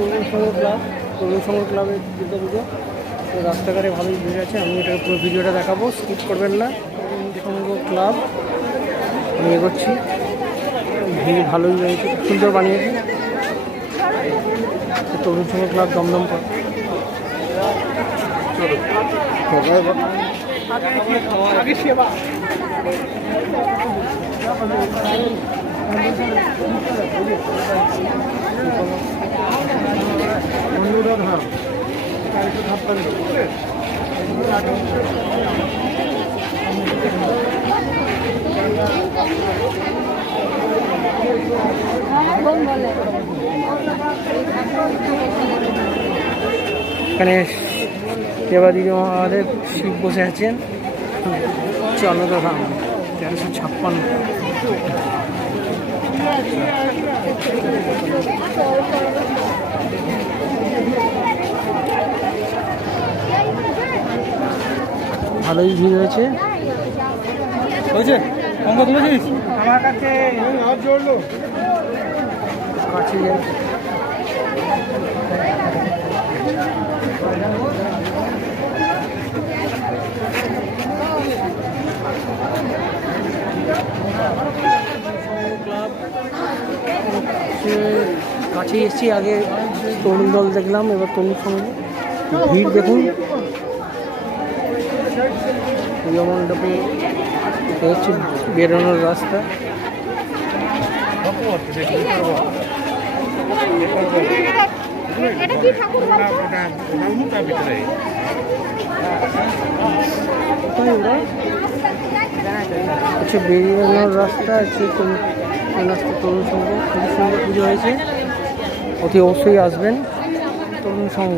তরুণ সংঘ club, তরুণ সংঘ ক্লাবের দুর্গা পুজো। তো রাস্তাঘাটে ভালোই ভিড় আছে, আমি এটা পুরো ভিডিওটা দেখাবো, স্কিপ করবেন না। তরুণ সংঘ ক্লাব আমি এগোচ্ছি, ভিড় ভালোই রয়েছে, সুন্দর বানিয়েছে তরুণ সংঘ ক্লাব দমদম। এখানে সেবা দিদি আমাদের শিব বসে আছেন, চলতা ধাম 1356। ভালোই ভিড় হয়েছে। অঙ্ক তুলেছিস আমার কাছে জড়লো কাছে কাছে এসেছি। আগে তরুণ দল দেখলাম, এবার তরুণ সঙ্গে ভিড় দেখুন। পুজো মণ্ডপে হচ্ছে বেরোনোর রাস্তা। বেরিয়ে রাস্তা আছে, তরুণ সংঘ খুব সুন্দর পুজো হয়েছে, অতি অবশ্যই আসবেন তরুণ সংঘ।